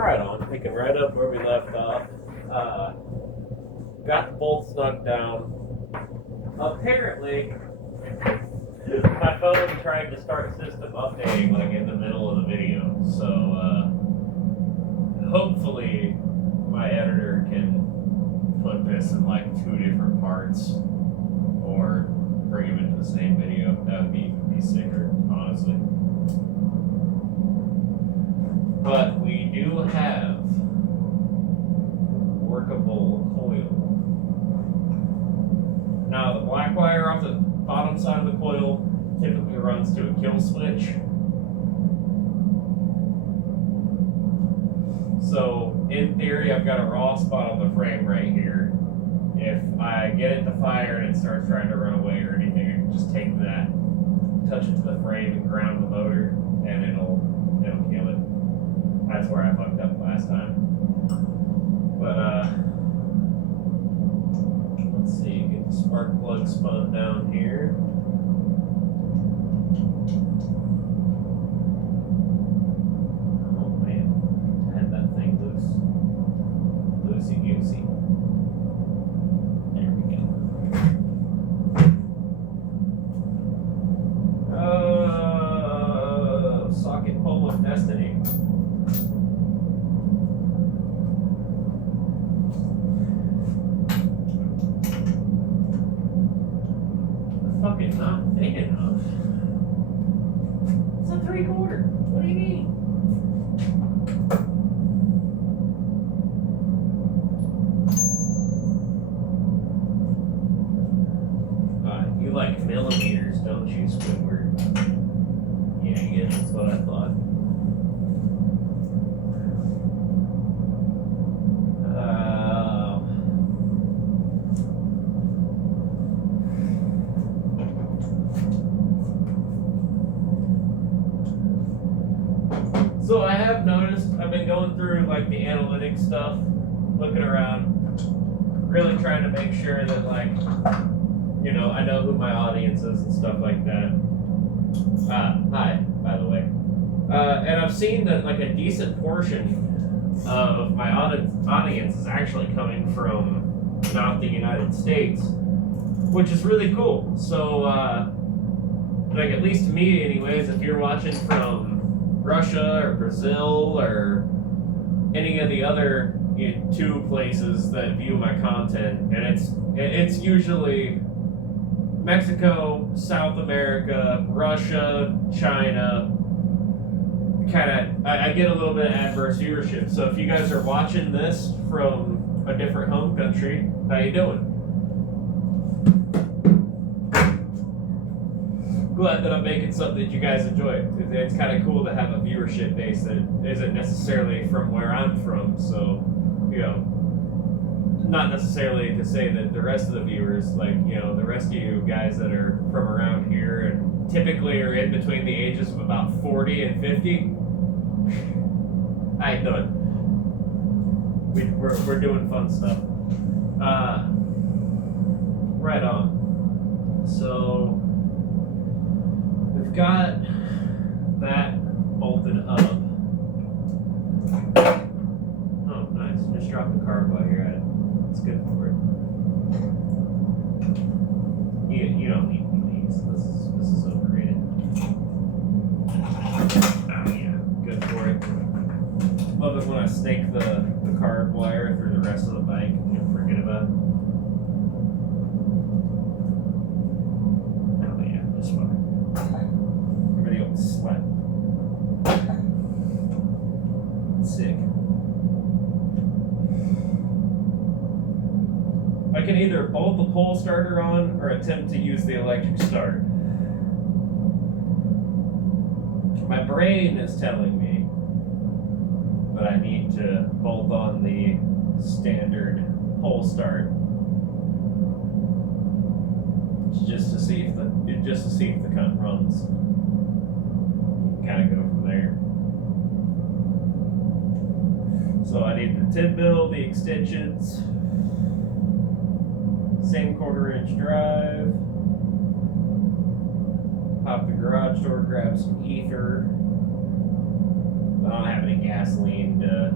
Right on. Picking right up where we left off. Got the bolts snuck down. Apparently, my phone tried to start system updating like in the middle of the video. So hopefully my editor can put this in like 2 different parts or bring them into the same video. That would be sicker, honestly. But we do have workable coil. Now the black wire off the bottom side of the coil typically runs to a kill switch. So in theory I've got a raw spot on the frame right here. If I get it to fire and it starts trying to run away or anything, I can just take that, touch it to the frame and ground the motor and it'll kill it. That's where I fucked up last time. But let's see, get the spark plug spun down here. Oh man, I had that thing loose. Loosey goosey. There we go. Socket pull of destiny. Fucking not big enough. It's a 3/4. What do you mean? You like millimeters, don't you, Squidward? Yeah, that's what I thought. So I have noticed, I've been going through like the analytics stuff, looking around, really trying to make sure that like, you know, I know who my audience is and stuff like that. Hi, by the way. And I've seen that like a decent portion of my audience is actually coming from not the United States, which is really cool. So, like at least to me anyways, if you're watching from Russia or Brazil or any of the other 2 places that view my content, and it's usually Mexico, South America, Russia, China. I get a little bit of adverse viewership. So if you guys are watching this from a different home country, how you doing? Glad that I'm making something that you guys enjoy. It's kind of cool to have a viewership base that isn't necessarily from where I'm from. So, you know, not necessarily to say that the rest of the viewers, like, you know, the rest of you guys that are from around here and typically are in between the ages of about 40 and 50, I ain't doing. We're doing fun stuff. Right on. So we've got that bolted up. Oh, nice. Just drop the carb while you're at it. It's good for it. You don't need one of these. This is overrated. Oh yeah, good for it. Love it when I snake the carb wire through the rest of the bike and you forget about it. Oh yeah, just fine. Everybody else slap. Sick. I can either bolt the pole starter on or attempt to use the electric start. My brain is telling me that I need to bolt on the standard pole start just to see if the cunt runs. Kind of go from there. So I need the 10 mil, the extensions, same 1/4 inch drive, pop the garage door, grab some ether. I don't have any gasoline to to.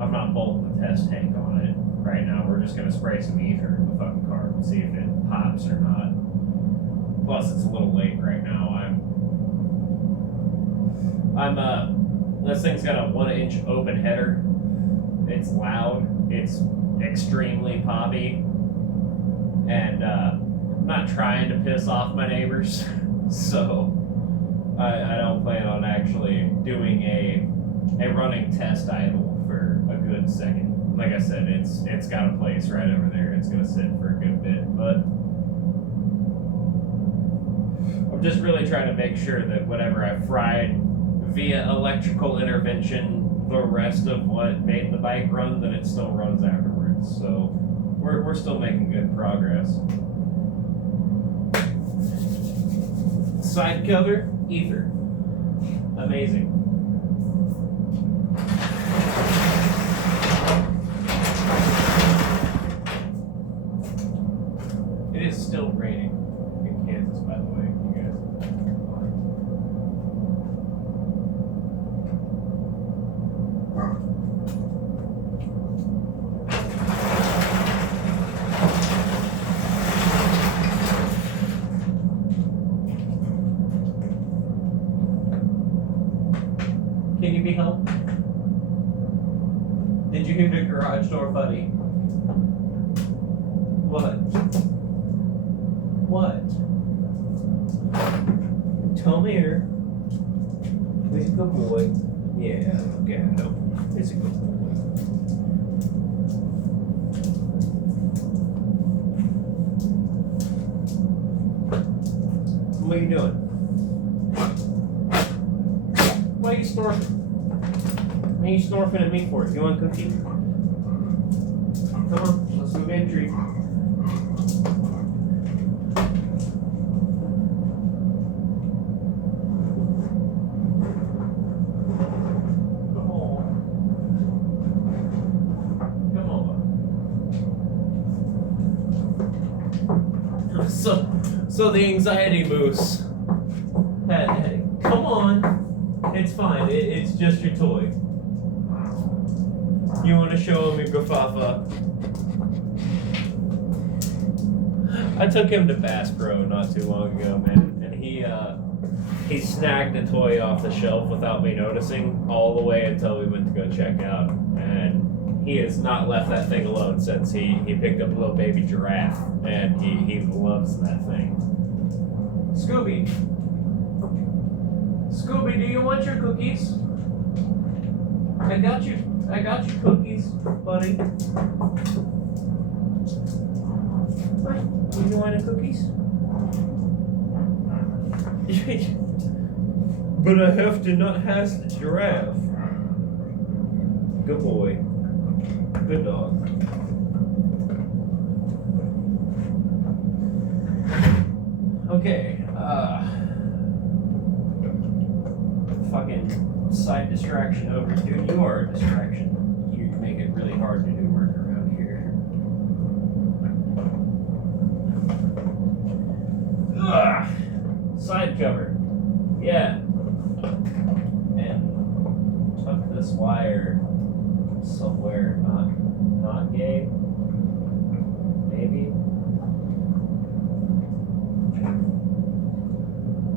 I'm not bolting the test tank on it right now. We're just gonna spray some ether in the fucking car and see if it pops or not. Plus, it's a little late right now. This thing's got a 1-inch open header. It's loud. It's extremely poppy. And I'm not trying to piss off my neighbors, so I don't plan on actually doing a running test idle for a good second. Like I said, it's got a place right over there. It's gonna sit for a good bit, but I'm just really trying to make sure that whatever I fried via electrical intervention, the rest of what made the bike run, that it still runs afterwards. So we're still making good progress. Side cover, ether. Amazing. It is still raining in Kansas, by the way, you guys. Can you be helped? Did you hear the garage door, buddy? What? What? Come here. He's a good boy. Yeah, look at him. He's a good boy. What are you doing? Why are you snorting? What are you snorting at me for? You want a cookie? Come on, let's move entry. So the anxiety moose. Hey, come on. It's fine. It's just your toy. You want to show him your gafafa? I took him to Bass Pro not too long ago, man, and he snagged a toy off the shelf without me noticing all the way until we went to go check out, and he has not left that thing alone since he picked up a little baby giraffe, and he loves that thing. Scooby, do you want your cookies? I got you cookies, buddy. What? You want the cookies? But I have to not has the giraffe. Good boy. Good dog. Okay, fucking side distraction over. Dude, you are a distraction. You make it really hard to do work around here. Ugh. Side cover. Yeah. And tuck this wire somewhere not gay. Maybe.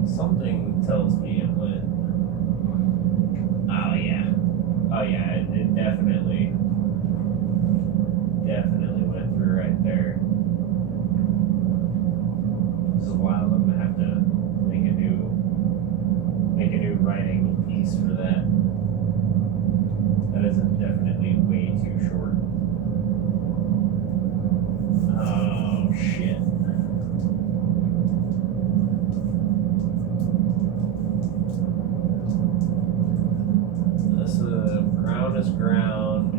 Something tells me it would. Oh yeah, it definitely went through right there. This is wild. I'm gonna have to make a new writing piece for that. That is definitely way too short. Oh shit. Ground is ground.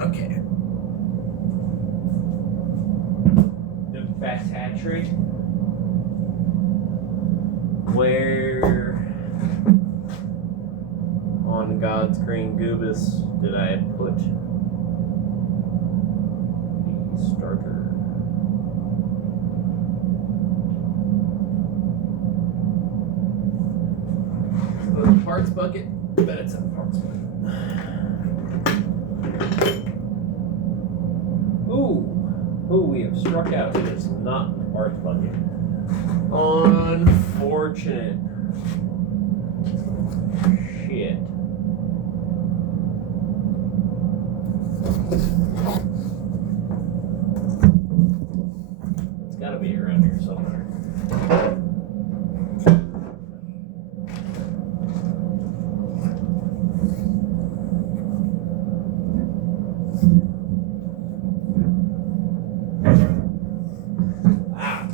Okay. The battery. Where on God's green goobus did I put the starter? The parts bucket? I bet it's in the parts bucket. Ooh, we have struck out. It is not in the parts bucket. Unfortunate. Shit. It's gotta be around here somewhere.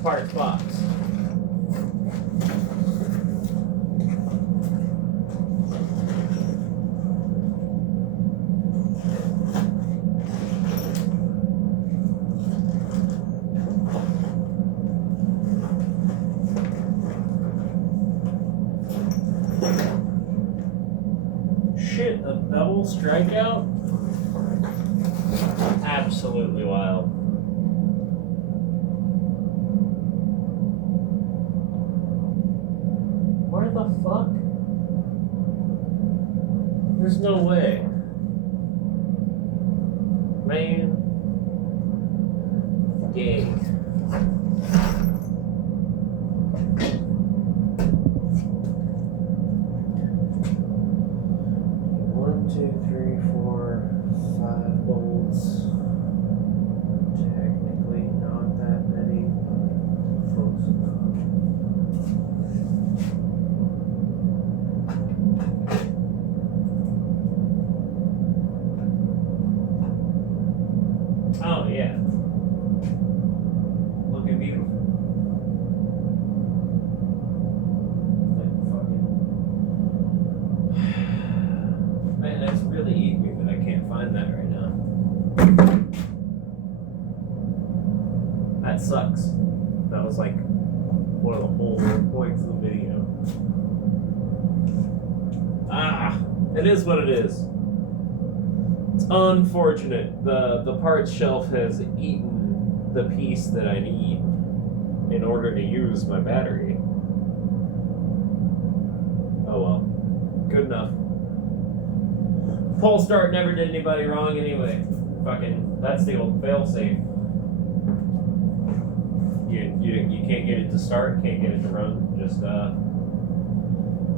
Parts box. Shit, a double strikeout? Absolutely wild. Where the fuck? There's no way. Man. Gang. One, two, three, four, 5 bolts. Technically not that many, but close enough. Oh yeah. Looking beautiful. Like fucking man, that's really eating me that I can't find that right now. That sucks. That was like one of the whole points of the video. Ah, it is what it is. It's unfortunate. The parts shelf has eaten the piece that I need in order to use my battery. Oh well. Good enough. Pole start never did anybody wrong anyway. Fucking, that's the old fail-safe. You can't get it to start, can't get it to run. Just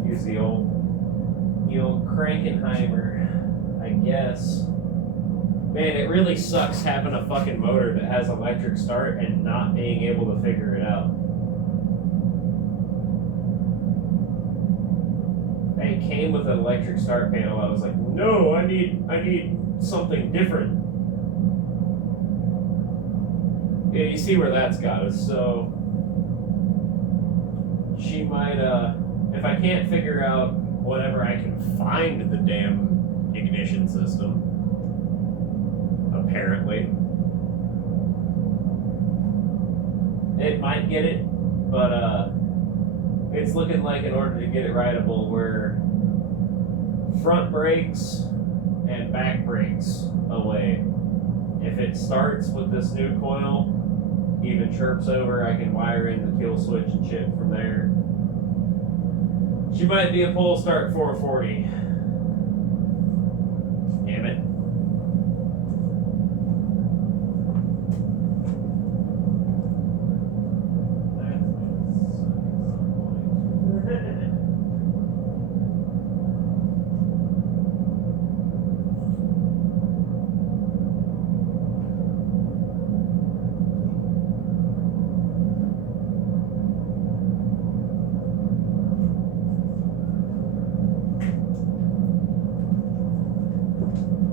use the old Krankenheimer, I guess. Man, it really sucks having a fucking motor that has electric start and not being able to figure it out. It came with an electric start panel. I was like, no, I need something different. Yeah, you see where that's got us. So she might, if I can't figure out whatever I can find the damn ignition system, apparently, it might get it, but it's looking like in order to get it rideable, we're front brakes and back brakes away. If it starts with this new coil, even chirps over, I can wire in the kill switch and shit from there. She might be a pole start 440. Damn it.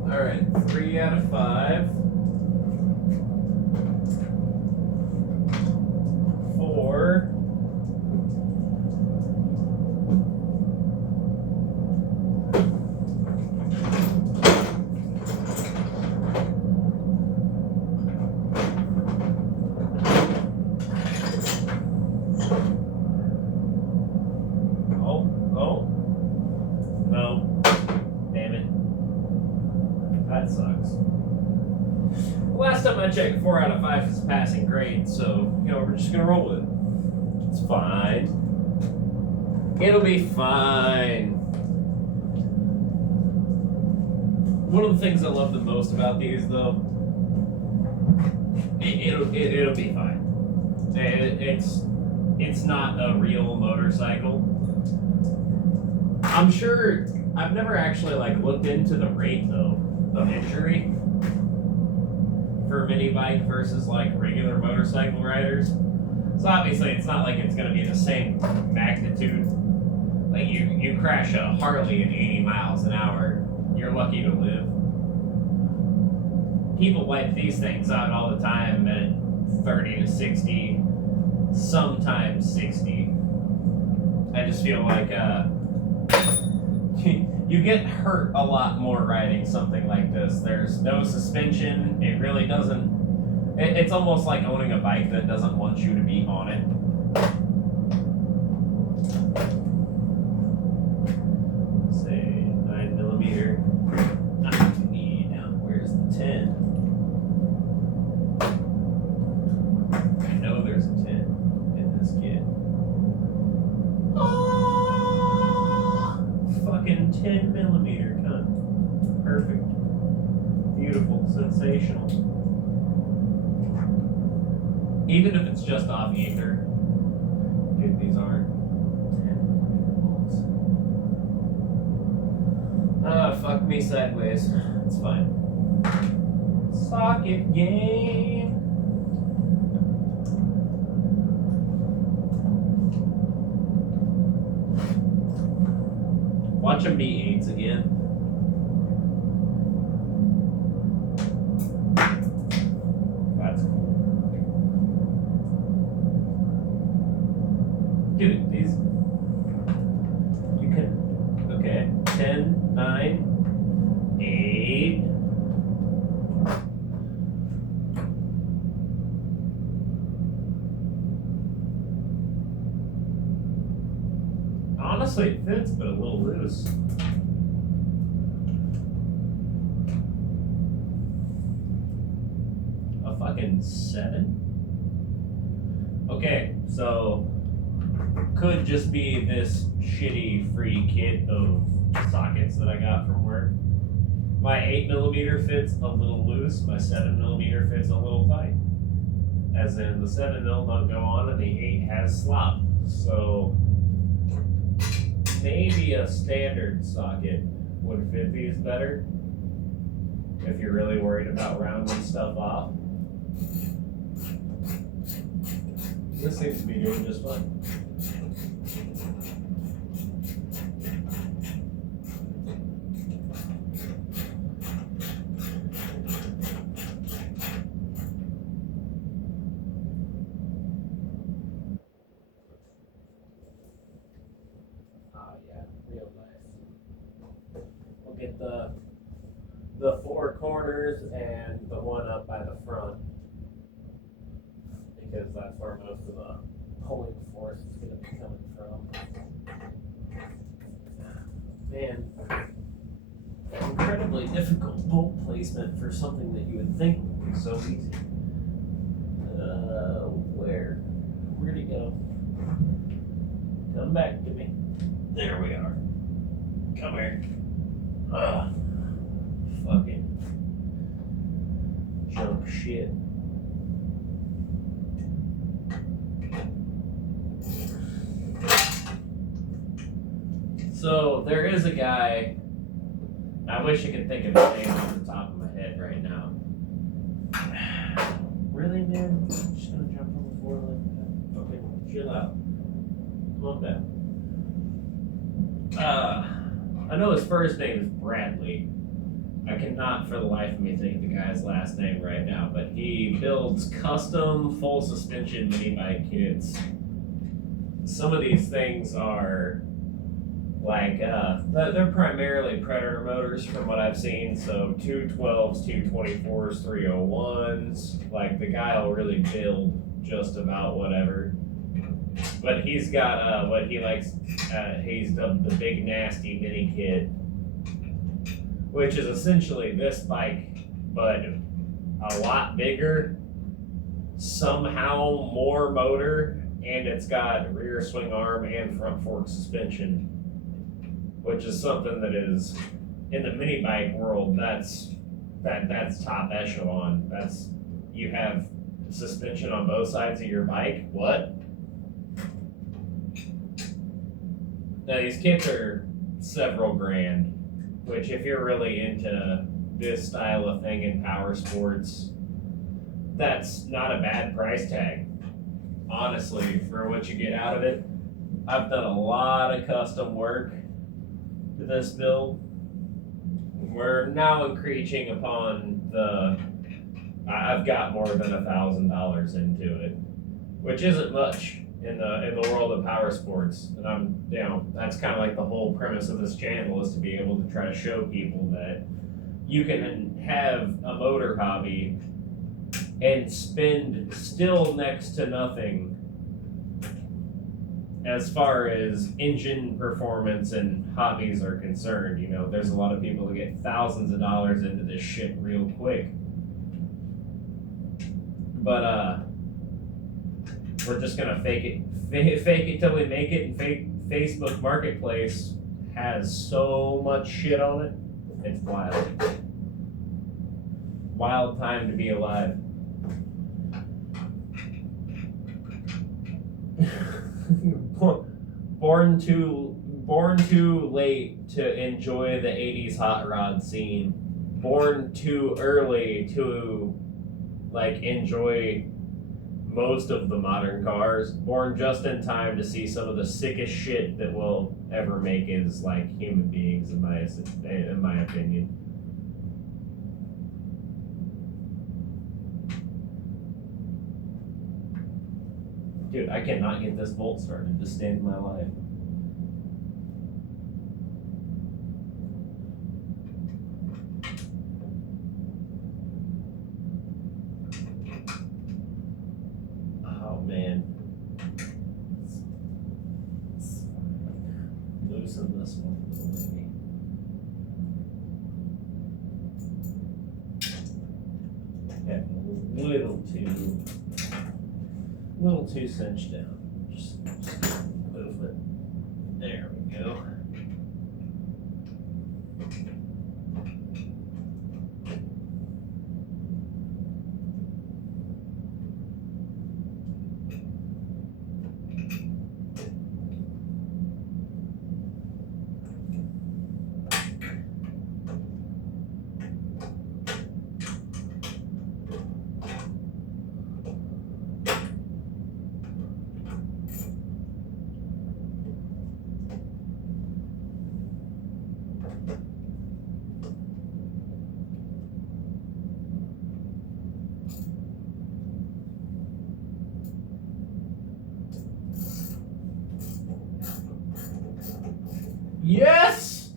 All right, 3 out of 5. 4. that sucks. Last time I checked, 4 out of 5 is a passing grade, so, we're just gonna roll with it. It's fine. It'll be fine. One of the things I love the most about these, though, it'll be fine. It's not a real motorcycle. I'm sure I've never actually looked into the rate though of injury for mini bike versus regular motorcycle riders. So obviously it's not like it's gonna be the same magnitude. Like you crash a Harley at 80 miles an hour, you're lucky to live. People wipe these things out all the time at 30 to 60, sometimes 60. I just feel like you get hurt a lot more riding something like this. There's no suspension. It really doesn't. It's almost like owning a bike that doesn't want you to be on it. Say 9mm. Where's the 10? I know there's a 10 in this kit. Fucking 10mm gun. Perfect. Beautiful. Sensational. Even if it's just off ether. Dude, these aren't 10 volts. Fuck me sideways. It's fine. Socket game. Watch them be 8s again. That's cool. Dude, these. You can. Okay. 10, 9, 8. Honestly, it fits, but a little loose. A fucking 7? Okay, so could just be this shitty free kit of sockets that I got from work. My 8mm fits a little loose, my 7mm fits a little tight. As in, the 7mm don't go on and the 8 has slop. So maybe a standard socket would fit these better if you're really worried about rounding stuff off. This seems to be doing just fine. Get the 4 corners and the one up by the front, because that's where most of the pulling force is going to be coming from. Man, incredibly difficult bolt placement for something that you would think would be so easy. Where'd he go? Come back to me. There we are. Come here. Fucking junk shit. So there is a guy. I wish I could think of his name off the top of my head right now. Really, man? I'm just gonna jump on the floor like that. Okay, chill out. Calm down. I know his first name is Bradley. I cannot for the life of me think of the guy's last name right now, but he builds custom full suspension mini bike kits. Some of these things are they're primarily Predator motors from what I've seen, so 212s, 224s, 301s. Like, the guy will really build just about whatever. But he's got what he likes, he's dubbed the Big Nasty Mini Kit, which is essentially this bike, but a lot bigger, somehow more motor, and it's got rear swing arm and front fork suspension, which is something that is in the mini bike world. That's top echelon. That's, you have suspension on both sides of your bike. What? Now these kits are several grand, which if you're really into this style of thing in power sports, that's not a bad price tag, honestly, for what you get out of it. I've done a lot of custom work to this build. We're now encroaching upon I've got more than $1,000 into it, which isn't much in the world of power sports. And that's kind of like the whole premise of this channel, is to be able to try to show people that you can have a motor hobby and spend still next to nothing as far as engine performance and hobbies are concerned. You know, there's a lot of people that get thousands of dollars into this shit real quick. But we're just gonna fake it till we make it. And Facebook Marketplace has so much shit on it. It's wild. Wild time to be alive. Born too late to enjoy the 80s hot rod scene. Born too early to enjoy most of the modern cars. Born just in time to see some of the sickest shit that we'll ever make as human beings, in my opinion. Dude, I cannot get this bolt started to save my life. Oh man. Loosen this one, maybe. Yeah, a little too cinched down. Just move it. There we go. Yes!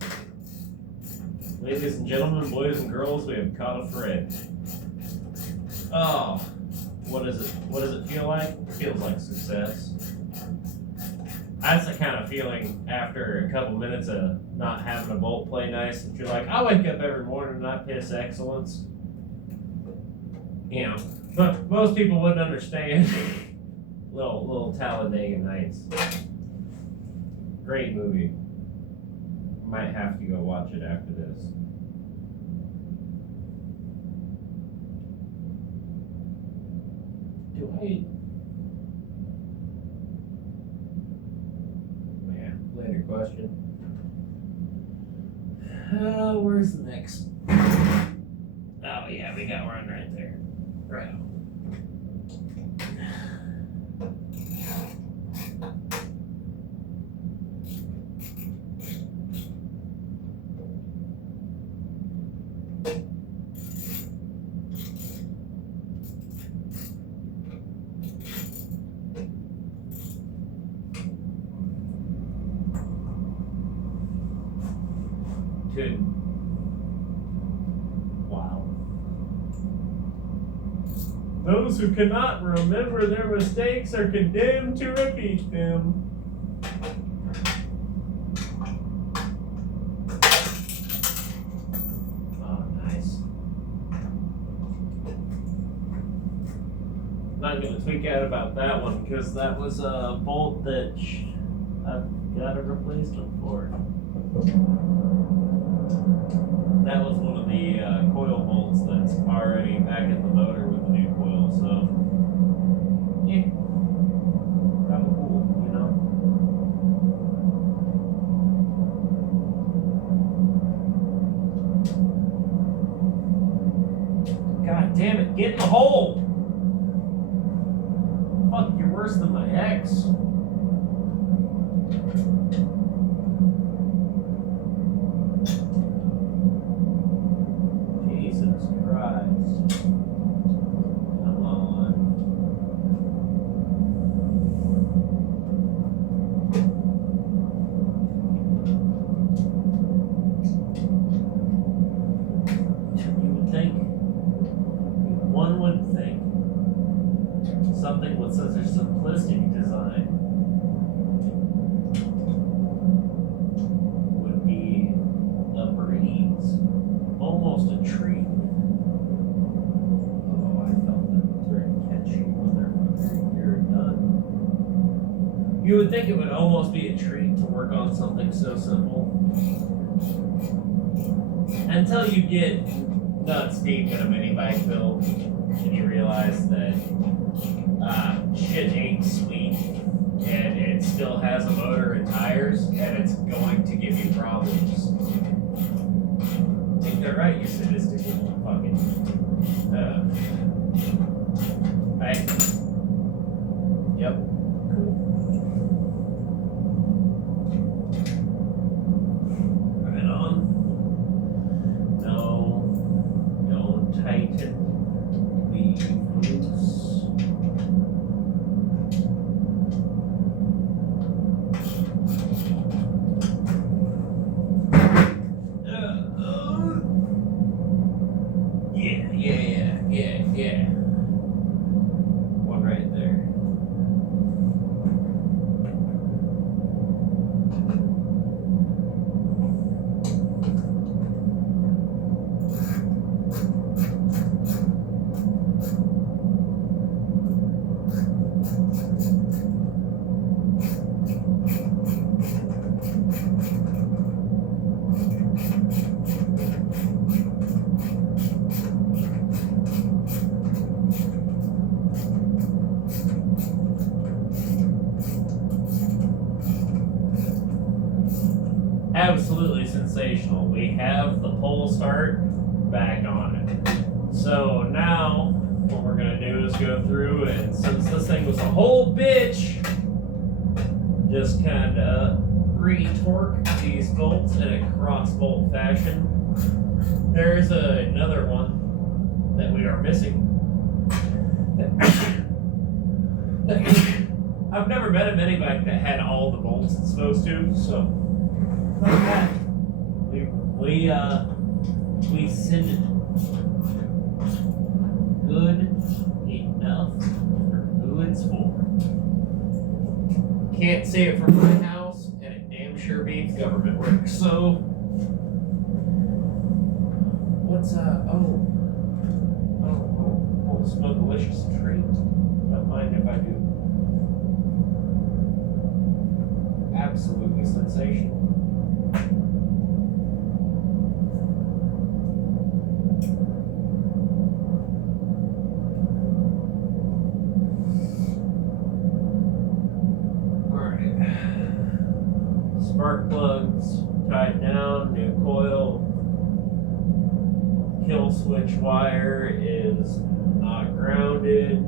Ladies and gentlemen, boys and girls, we have caught a thread. Oh, what does it feel like? It feels like success. That's the kind of feeling after a couple minutes of not having a bolt play nice, that you're like, I wake up every morning and I piss excellence. You know, but most people wouldn't understand. little Talladega Nights. Great movie. Might have to go watch it after this. Yeah, later question. Where's the next? Oh yeah, we got one right there. Right. Dude. Wow. Those who cannot remember their mistakes are condemned to repeat them. not going to tweak out about that one because that was a bolt that I've got a replacement for. That was one of the coil bolts that's already back in the motor with the new coil, so yeah, kind of cool, you know. God damn it, get in the hole! Fuck, you're worse than my ex. Jesus Christ. Come on. You would think, one would think, something with such a simplistic design would be a breeze, almost a treat. Oh, I felt that very catchy, motherfucker. You're done. You would think it would almost be a treat to work on something so simple. Until you get nuts deep in a mini bike build and you realize that shit ain't sweet and it still has a motor and tires and it's going to give you problems. Ain't that right, you sadistic fucking right? Yep. Cool. Right on. No. Don't tighten. Leave loose. Yeah. One right there. Absolutely sensational. We have the pull start back on it. So now what we're going to do is go through, and since this thing was a whole bitch, just kind of re-torque these bolts in a cross bolt fashion. There's another one that we are missing. I've never met a mini bike that had all the bolts it's supposed to, so we send it good enough for who it's for. Can't see it from my house, and it damn sure beats government work. So what's oh, smoke-alicious treat. Don't mind if I do. Absolutely sensational. Spark plugs tied down, new coil. Kill switch wire is not grounded.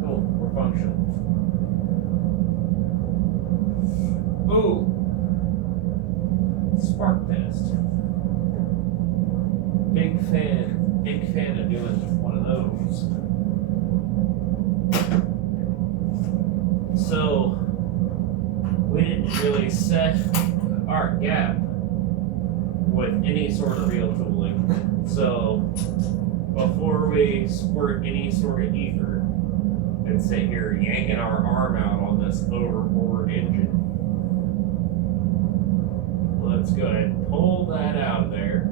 Cool, we're functional. Ooh, spark test. Big fan of doing one of those. So we didn't really set our gap with any sort of real tooling. So before we squirt any sort of ether and sit here yanking our arm out on this overboard engine, let's let's go ahead and pull that out of there.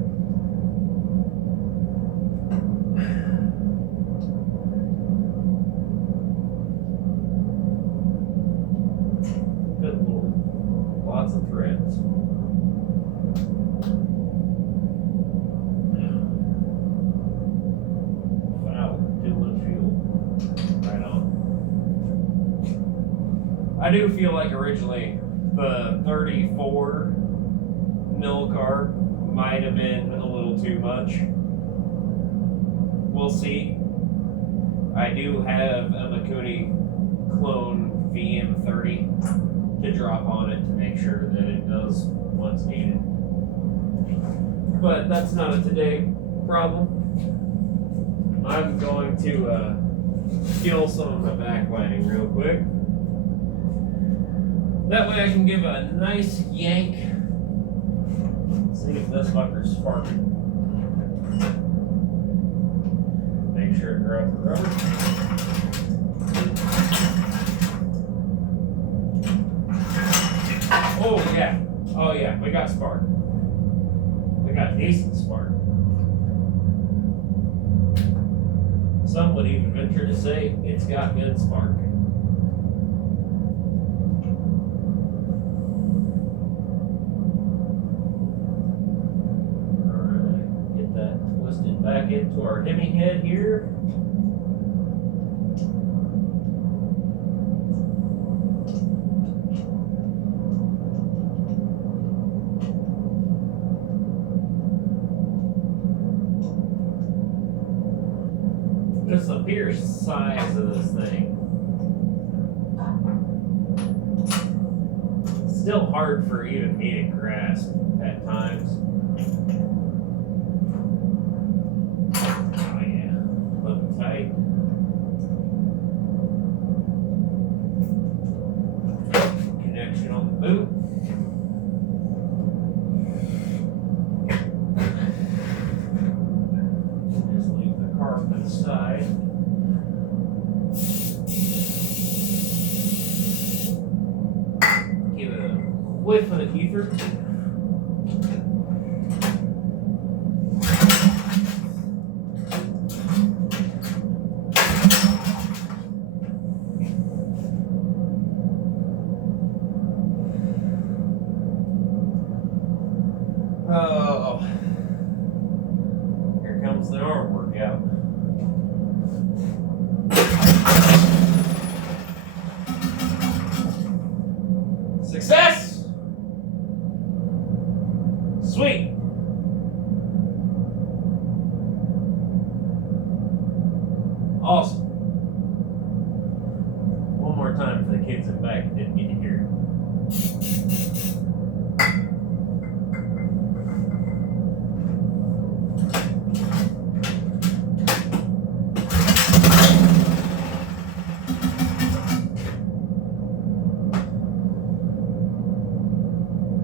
Good Lord. Lots of threads. Wow, too much fuel. Right on. I do feel like originally the 34 mil carb might have been a little too much. We'll see. I do have a Makuni clone VM30 to drop on it to make sure that it does what's needed. But that's not a today problem. I'm going to kill some of my backlighting real quick. That way I can give a nice yank. See if this fucker's sparking. Make sure to grab the rubber. Oh yeah, we got spark. We got decent spark. Some would even venture to say it's got good spark. Alright, get that twisted back into our Hemi head here. Just the pure size of this thing. It's still hard for even me to grasp at times. Oh yeah, look tight. Connection on the boot. Just leave the car to the side. Give it a whiff of the ether. Oh, here comes the arm workout. Success! Sweet. Awesome. One more time for the kids in the back that didn't get to hear it.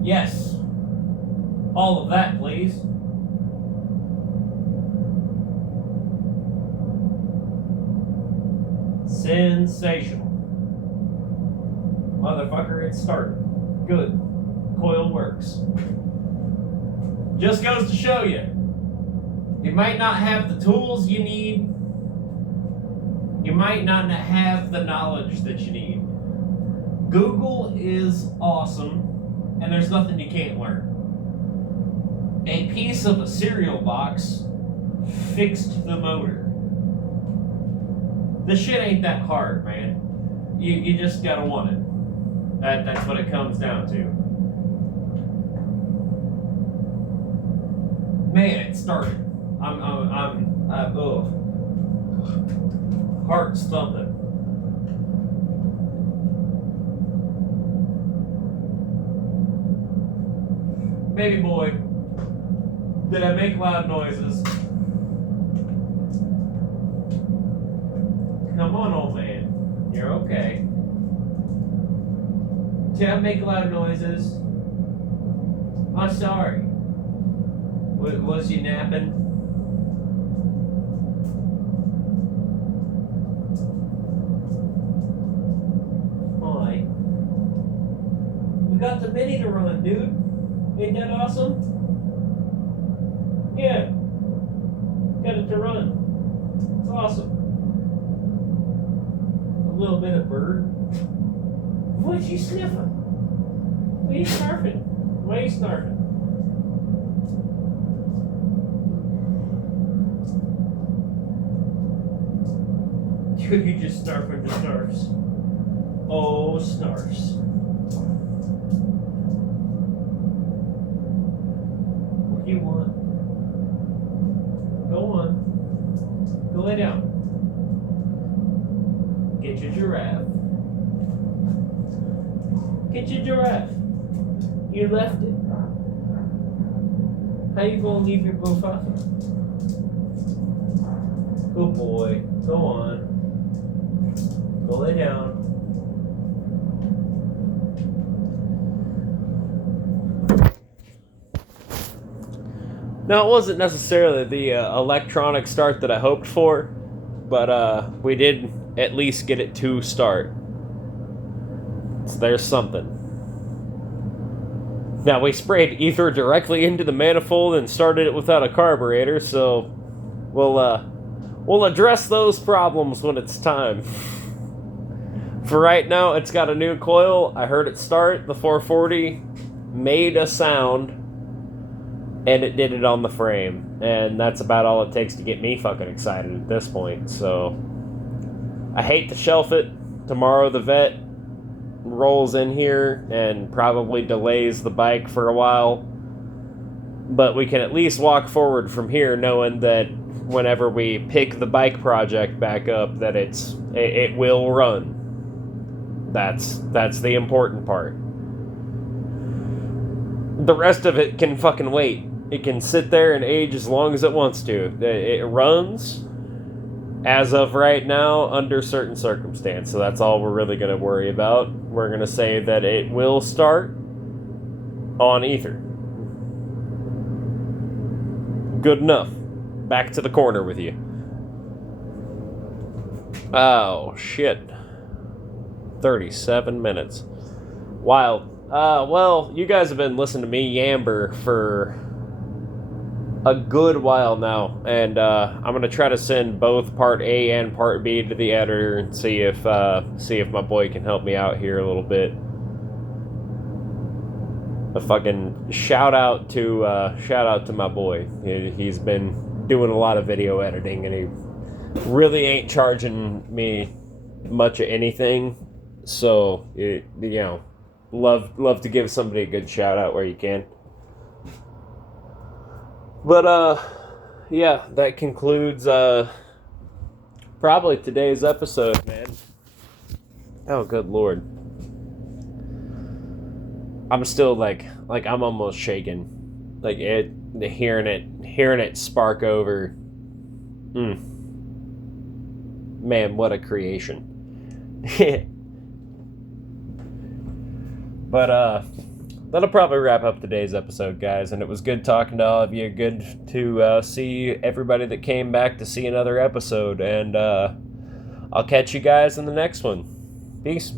Yes. All of that, please. Sensational. Motherfucker, it started. Good. Coil works. Just goes to show you. You might not have the tools you need. You might not have the knowledge that you need. Google is awesome. And there's nothing you can't learn. A piece of a cereal box fixed the motor. The shit ain't that hard, man. You just gotta want it. That's what it comes down to. Man, it started. I'm heart's thumping. Baby boy, did I make loud noises? Come on, old man. You're okay. Did I make loud noises? I'm sorry. Was you napping? Alright. We got the mini to run, dude. Ain't that awesome? Yeah. Got it to run. It's awesome. A little bit of bird. What's you sniffing? What are you snarfing? Why are you snarfing? You just snarfing the snarfs. Oh, snarfs. What do you want? Go on. Go lay down. Get your giraffe. Get your giraffe. You left it. How you gonna leave your bofata? Good boy. Go on. Go lay down. Now, it wasn't necessarily the electronic start that I hoped for, but we did at least get it to start. So there's something. Now, we sprayed ether directly into the manifold and started it without a carburetor, so we'll address those problems when it's time. For right now, it's got a new coil. I heard it start. The 440 made a sound, and it did it on the frame. And that's about all it takes to get me fucking excited at this point. So, I hate to shelf it. Tomorrow the vet rolls in here and probably delays the bike for a while. But we can at least walk forward from here knowing that whenever we pick the bike project back up, that it will run. That's the important part. The rest of it can fucking wait. It can sit there and age as long as it wants to. It runs, as of right now, under certain circumstances. So that's all we're really going to worry about. We're going to say that it will start on ether. Good enough. Back to the corner with you. Oh, shit. 37 minutes. Wild. Well, you guys have been listening to me yamber for a good while now, and I'm gonna try to send both part A and part B to the editor and see if my boy can help me out here a little bit. A fucking shout out to my boy. He's been doing a lot of video editing, and he really ain't charging me much of anything. So love to give somebody a good shout out where you can. But yeah, that concludes probably today's episode, man. Oh, good lord. I'm still like I'm almost shaking. Like hearing it spark over. Man, what a creation. But that'll probably wrap up today's episode, guys, and it was good talking to all of you. Good to see everybody that came back to see another episode, and I'll catch you guys in the next one. Peace.